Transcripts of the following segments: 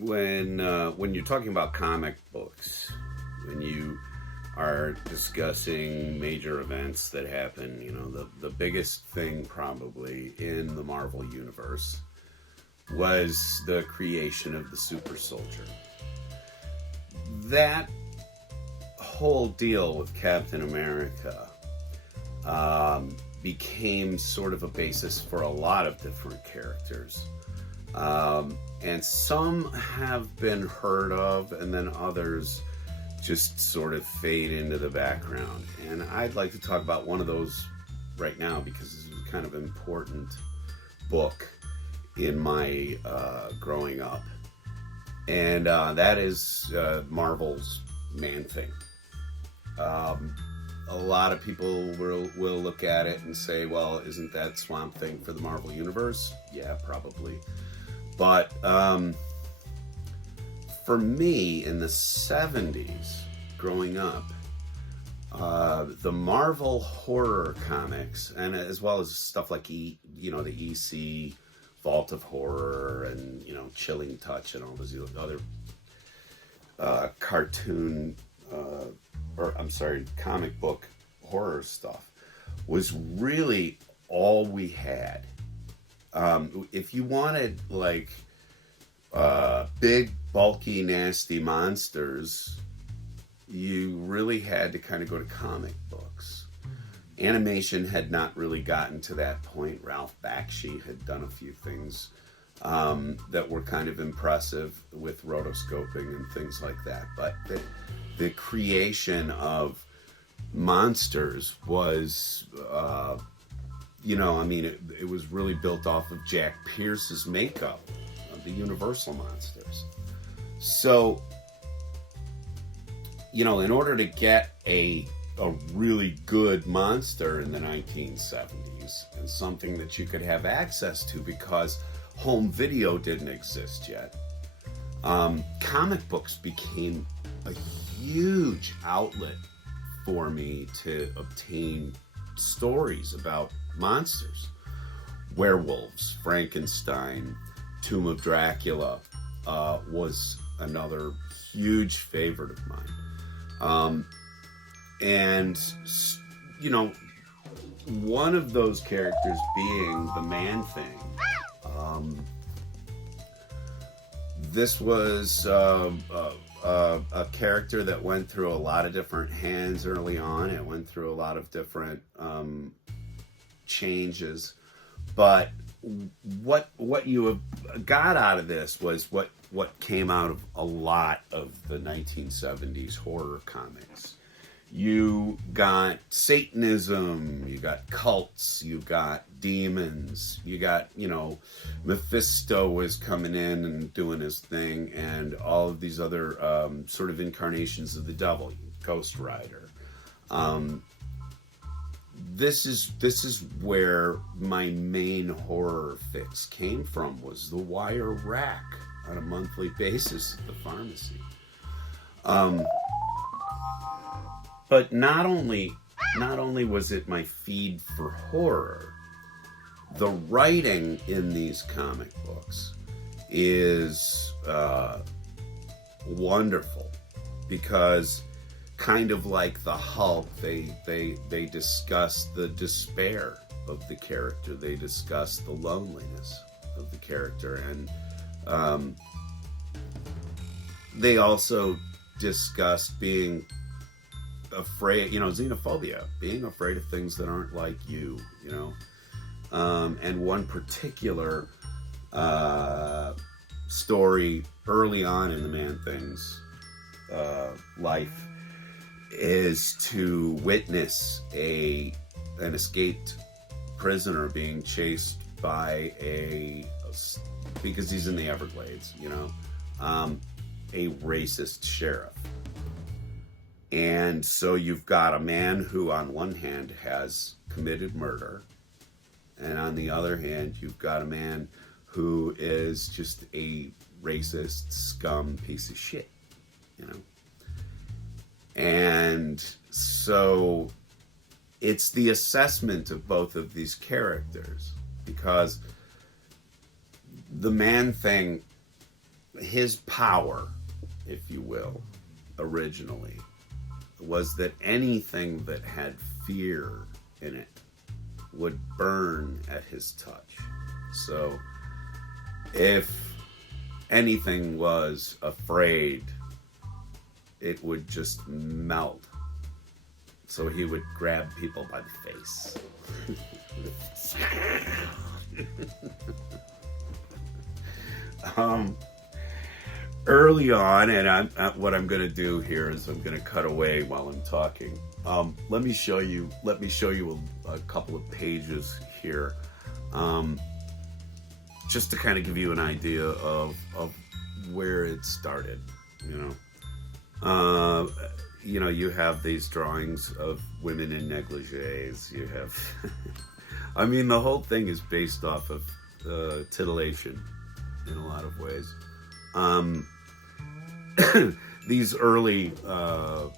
when you're talking about comic books, when you are discussing major events that happen, the biggest thing probably in the Marvel universe was the creation of the super soldier. That whole deal with Captain America became sort of a basis for a lot of different characters. And some have been heard of, and then others just sort of fade into the background. And I'd like to talk about one of those right now because this is kind of an important book in my growing up. And that is Marvel's Man-Thing. A lot of people will look at it and say, well, isn't that Swamp Thing for the Marvel Universe? Yeah, probably. But for me, in the 70s, growing up, the Marvel horror comics, and as well as stuff like the EC, Vault of Horror, and Chilling Touch, and all those other comic book horror stuff, was really all we had. If you wanted big, bulky, nasty monsters, you really had to kind of go to comic books. Animation had not really gotten to that point. Ralph Bakshi had done a few things that were kind of impressive with rotoscoping and things like that. But the creation of monsters was, it was really built off of Jack Pierce's makeup of the Universal monsters. So, in order to get a really good monster in the 1970s, and something that you could have access to because home video didn't exist yet, comic books became a huge outlet for me to obtain stories about monsters. Werewolves, Frankenstein, Tomb of Dracula was another huge favorite of mine. And one of those characters being the Man-Thing. This was a character that went through a lot of different hands early on. It went through a lot of different changes. But what you have got out of this was what came out of a lot of the 1970s horror comics. You got Satanism, you got cults, you got demons, you got, Mephisto was coming in and doing his thing, and all of these other sort of incarnations of the devil, Ghost Rider. This is where my main horror fix came from, was the wire rack on a monthly basis at the pharmacy. But not only was it my feed for horror, the writing in these comic books is wonderful, because kind of like the Hulk, they discuss the despair of the character, they discuss the loneliness of the character, and they also discuss being afraid, xenophobia, being afraid of things that aren't like you, and one particular story early on in the Man-Thing's life is to witness an escaped prisoner being chased by because he's in the Everglades, a racist sheriff. And so you've got a man who on one hand has committed murder, and on the other hand you've got a man who is just a racist scum piece of shit, And so it's the assessment of both of these characters, because the Man-Thing his power, if you will, originally, was that anything that had fear in it would burn at his touch. So if anything was afraid, it would just melt. So he would grab people by the face. Early on, and what I'm going to do here is I'm going to cut away while I'm talking. Let me show you a couple of pages here, just to kind of give you an idea of where it started. You have these drawings of women in negligees. You have, I mean, the whole thing is based off of titillation in a lot of ways. These early, the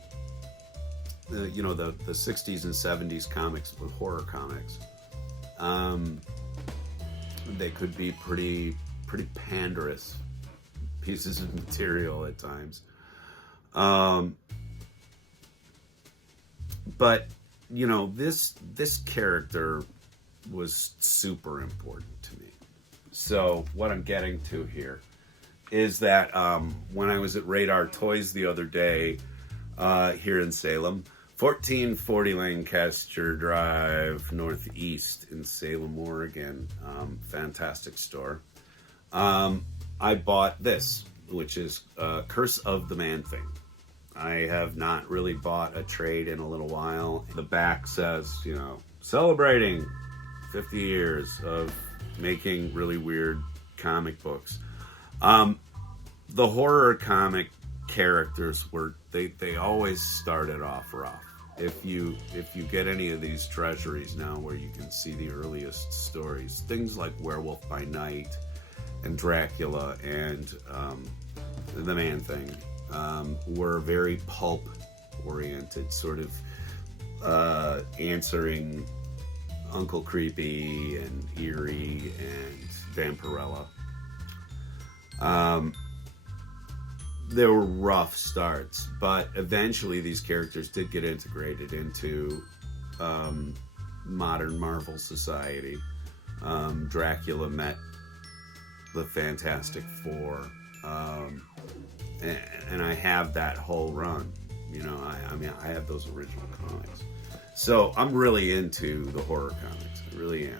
60s and 70s comics, with horror comics, they could be pretty panderous pieces of material at times. But this character was super important to me. So what I'm getting to here is that when I was at Radar Toys the other day here in Salem, 1440 Lancaster Drive, Northeast in Salem, Oregon, fantastic store, I bought this, which is Curse of the Man-Thing. I have not really bought a trade in a little while. The back says, celebrating 50 years of making really weird comic books. The horror comic characters they always started off rough. If you get any of these treasuries now where you can see the earliest stories, things like Werewolf by Night and Dracula and the Man-Thing were very pulp oriented, sort of answering Uncle Creepy and Eerie and Vampirella. There were rough starts, but eventually these characters did get integrated into modern Marvel society. Dracula met the Fantastic Four, and I have that whole run. I have those original comics. So I'm really into the horror comics. I really am.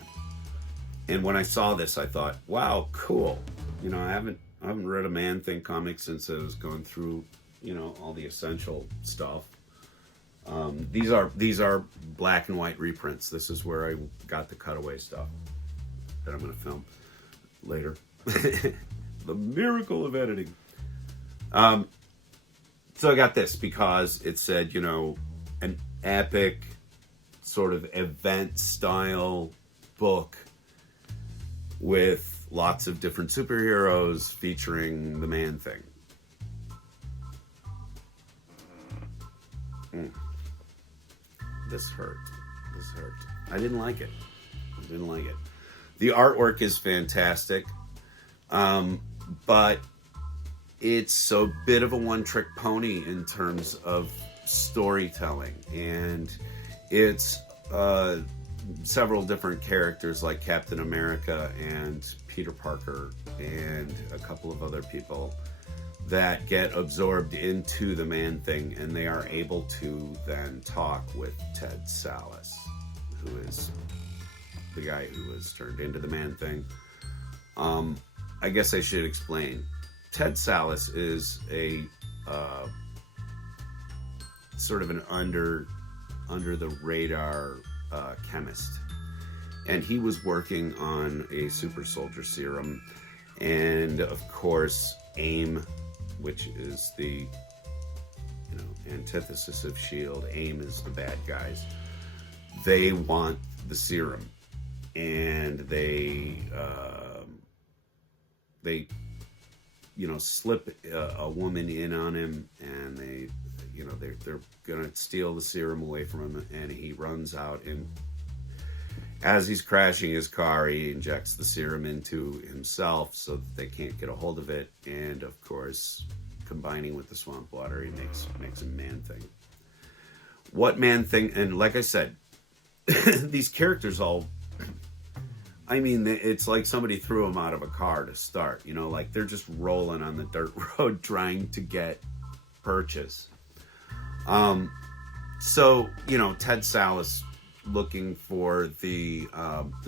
And when I saw this, I thought, wow, cool. I haven't read a Man-Thing comic since I was going through, all the essential stuff. These are black and white reprints. This is where I got the cutaway stuff that I'm going to film later. The miracle of editing. So I got this because it said, an epic sort of event style book with lots of different superheroes featuring the Man-Thing. This hurt. I didn't like it. The artwork is fantastic, but it's a bit of a one-trick pony in terms of storytelling, and it's several different characters like Captain America and Peter Parker and a couple of other people that get absorbed into the Man-Thing, and they are able to then talk with Ted Sallis, who is the guy who was turned into the Man-Thing. I guess I should explain. Ted Sallis is a sort of an under the radar chemist, and he was working on a super soldier serum, and of course AIM, which is the antithesis of S.H.I.E.L.D. AIM is the bad guys. They want the serum, and they slip a woman in on him, and they're gonna steal the serum away from him, and he runs out As he's crashing his car, he injects the serum into himself so that they can't get a hold of it. And of course, combining with the swamp water, he makes him Man-Thing. What Man-Thing, and like I said, these characters all, I mean, it's like somebody threw them out of a car to start, you know, like they're just rolling on the dirt road trying to get purchase. So, you know, Ted Sallis looking for the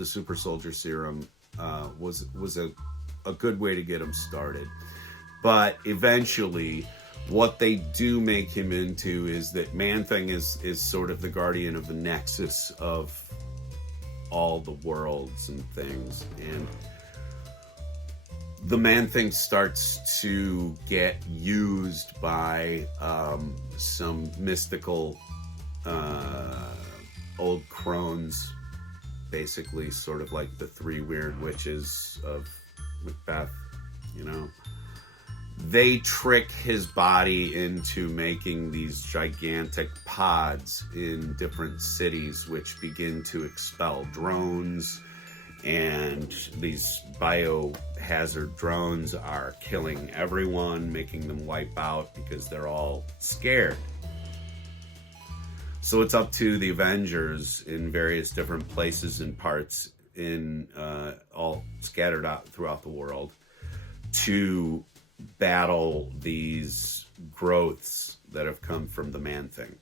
super soldier serum was a good way to get him started. But eventually, what they do make him into is that Man-Thing is sort of the guardian of the nexus of all the worlds and things. And the Man-Thing starts to get used by some mystical old crones, basically sort of like the three weird witches of Macbeth, you know. They trick his body into making these gigantic pods in different cities, which begin to expel drones, and these biohazard drones are killing everyone, making them wipe out because they're all scared. So it's up to the Avengers in various different places and parts in all scattered out throughout the world to battle these growths that have come from the Man-Thing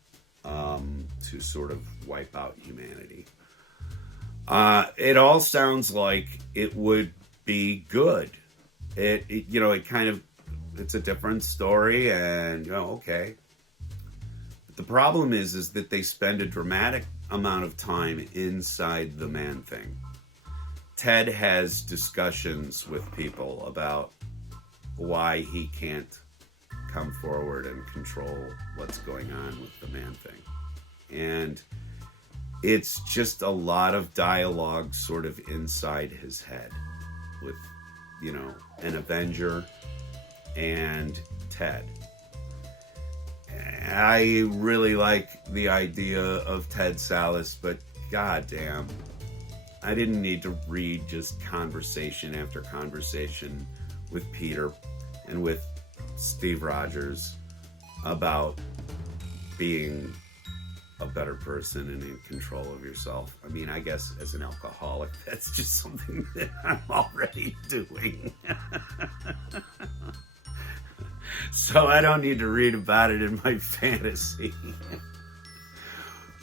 to sort of wipe out humanity. It all sounds like it would be good. It's a different story, and okay. But the problem is that they spend a dramatic amount of time inside the Man-Thing. Ted has discussions with people about why he can't come forward and control what's going on with the Man-Thing. And it's just a lot of dialogue sort of inside his head with, you know, an Avenger and Ted. I really like the idea of Ted Sallis, but goddamn, I didn't need to read just conversation after conversation with Peter and with Steve Rogers about being a better person and in control of yourself. I mean, I guess as an alcoholic, that's just something that I'm already doing. So I don't need to read about it in my fantasy.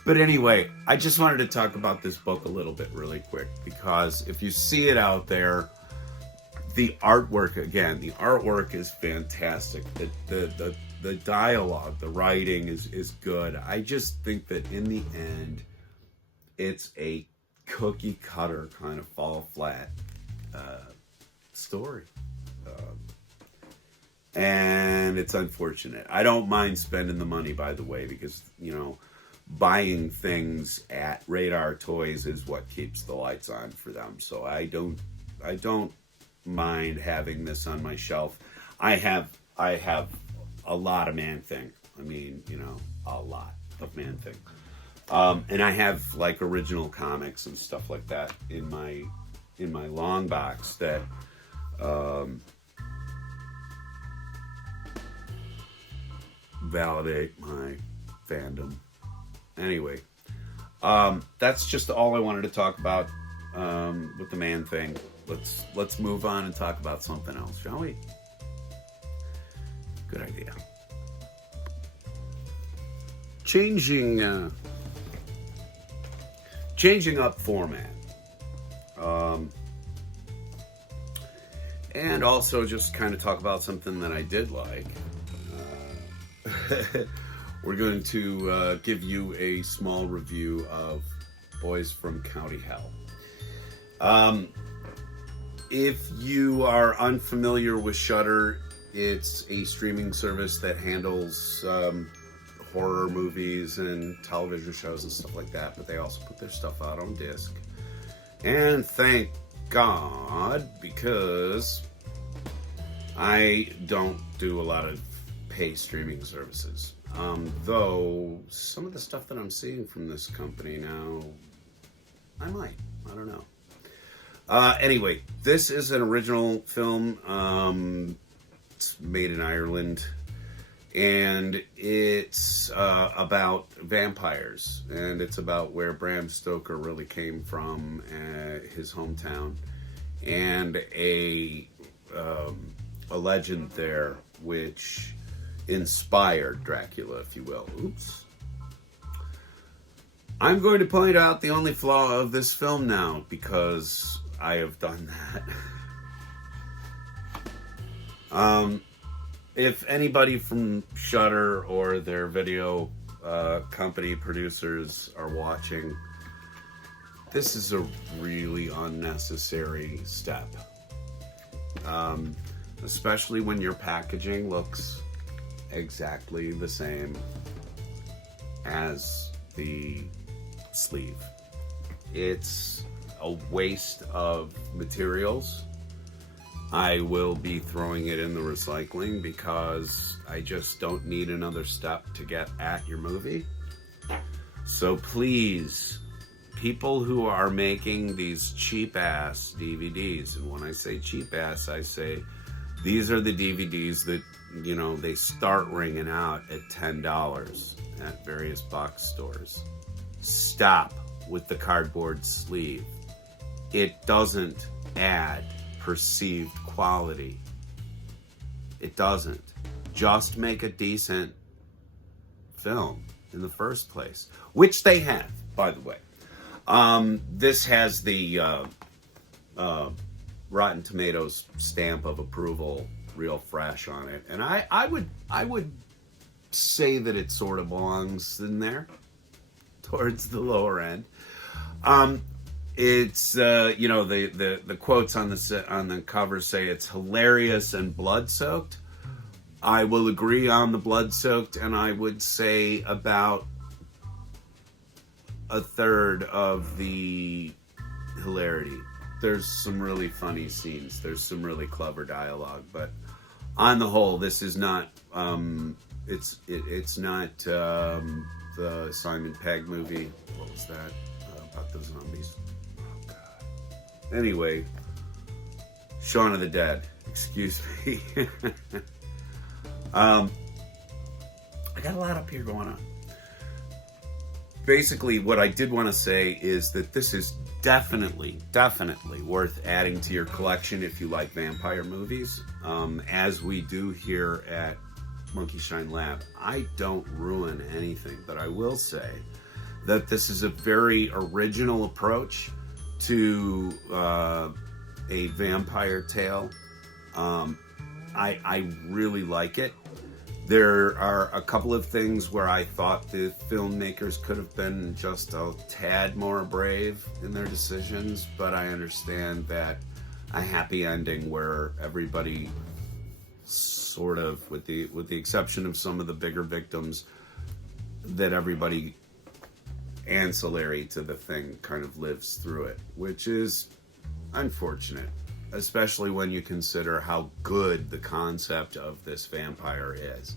But anyway, I just wanted to talk about this book a little bit really quick, because if you see it out there, the artwork is fantastic. The dialogue, the writing is good. I just think that in the end, it's a cookie cutter kind of fall flat story. And it's unfortunate. I don't mind spending the money, by the way, because, you know, buying things at Radar Toys is what keeps the lights on for them. So I don't mind having this on my shelf. I have a lot of Man-Thing. I mean, you know, a lot of Man-Thing. And I have like original comics and stuff like that in my long box that validate my fandom. Anyway, that's just all I wanted to talk about with the Man-Thing. Let's move on and talk about something else, shall we? Good idea. Changing up format. And also just kind of talk about something that I did like. We're going to give you a small review of Boys from County Hell. If you are unfamiliar with Shudder, it's a streaming service that handles horror movies and television shows and stuff like that, but they also put their stuff out on disc. And thank God, because I don't do a lot of pay streaming services. Though some of the stuff that I'm seeing from this company now, I might. I don't know. Anyway, this is an original film. It's made in Ireland, and it's about vampires, and it's about where Bram Stoker really came from, his hometown, and a legend there which inspired Dracula, if you will. Oops. I'm going to point out the only flaw of this film now, because I have done that. If anybody from Shudder or their video company producers are watching, this is a really unnecessary step. Especially when your packaging looks exactly the same as the sleeve. It's a waste of materials. I will be throwing it in the recycling because I just don't need another step to get at your movie. So please, people who are making these cheap ass DVDs, and when I say cheap ass, I say these are the DVDs that, you know, they start ringing out at $10 at various box stores. Stop with the cardboard sleeve. It doesn't add perceived quality. It doesn't. Just make a decent film in the first place, which they have, by the way. This has the Rotten Tomatoes stamp of approval, real fresh on it, and I would say that it sort of belongs in there, towards the lower end. It's you know, the quotes on the cover say it's hilarious and blood-soaked. I will agree on the blood-soaked, and I would say about a third of the hilarity. There's some really funny scenes. There's some really clever dialogue, but on the whole, this is not. It's not the Simon Pegg movie. What was that about the zombies? Oh God. Anyway, Shaun of the Dead. Excuse me. I got a lot up here going on. Basically, what I did want to say is that this is definitely worth adding to your collection if you like vampire movies. As we do here at Monkey Shine Lab, I don't ruin anything, but I will say that this is a very original approach to a vampire tale. I really like it. There are a couple of things where I thought the filmmakers could have been just a tad more brave in their decisions, but I understand that a happy ending where everybody sort of, with the exception of some of the bigger victims, that everybody ancillary to the thing kind of lives through it, which is unfortunate, especially when you consider how good the concept of this vampire is.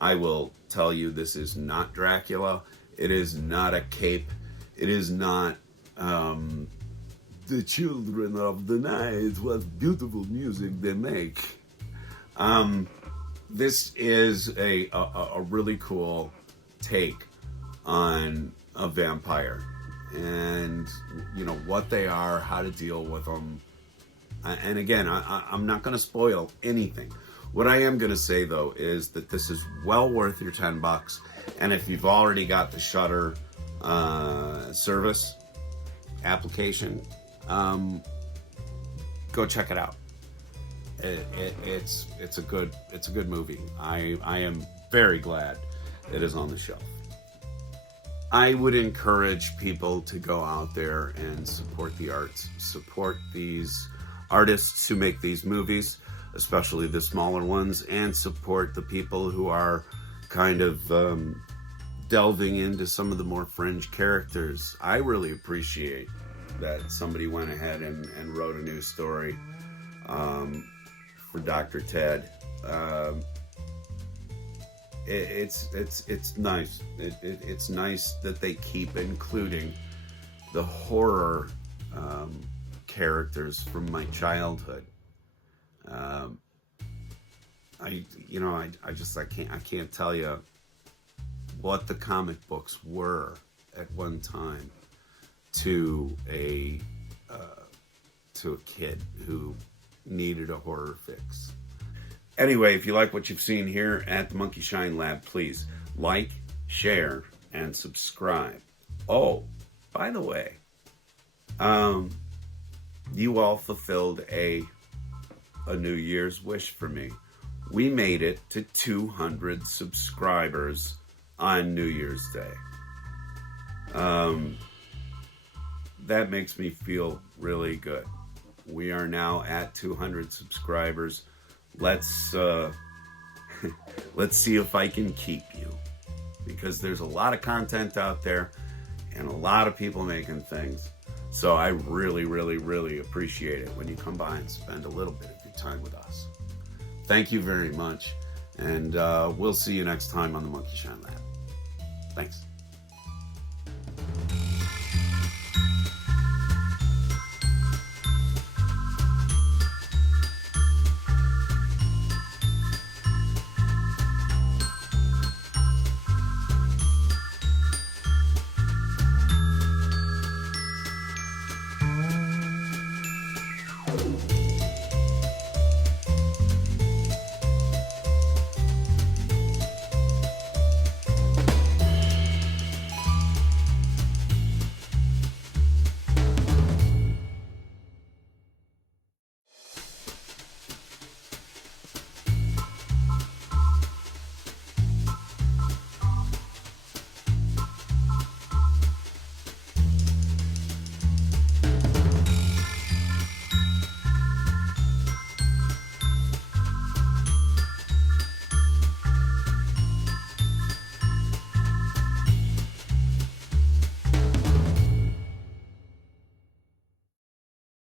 I will tell you, this is not Dracula. It is not a cape. It is not the children of the night. What beautiful music they make. This is a really cool take on a vampire, and you know what they are, how to deal with them. And again, I'm not going to spoil anything. What I am going to say, though, is that this is well worth your $10. And if you've already got the Shudder service application, go check it out. It's a good movie. I am very glad it is on the shelf. I would encourage people to go out there and support the arts, support these artists who make these movies, especially the smaller ones, and support the people who are kind of delving into some of the more fringe characters. I really appreciate that somebody went ahead and wrote a new story for Dr. Ted. It's nice. It's nice that they keep including the horror characters from my childhood. I can't tell you what the comic books were at one time to a kid who needed a horror fix. Anyway, if you like what you've seen here at the Monkey Shine Lab, please like, share, and subscribe. Oh, by the way, you all fulfilled a New Year's wish for me. We made it to 200 subscribers on New Year's Day. That makes me feel really good. We are now at 200 subscribers. Let's let's see if I can keep you, because there's a lot of content out there and a lot of people making things. So I really, really, really appreciate it when you come by and spend a little bit of your time with us. Thank you very much, and we'll see you next time on the Monkey Shine Lab. Thanks.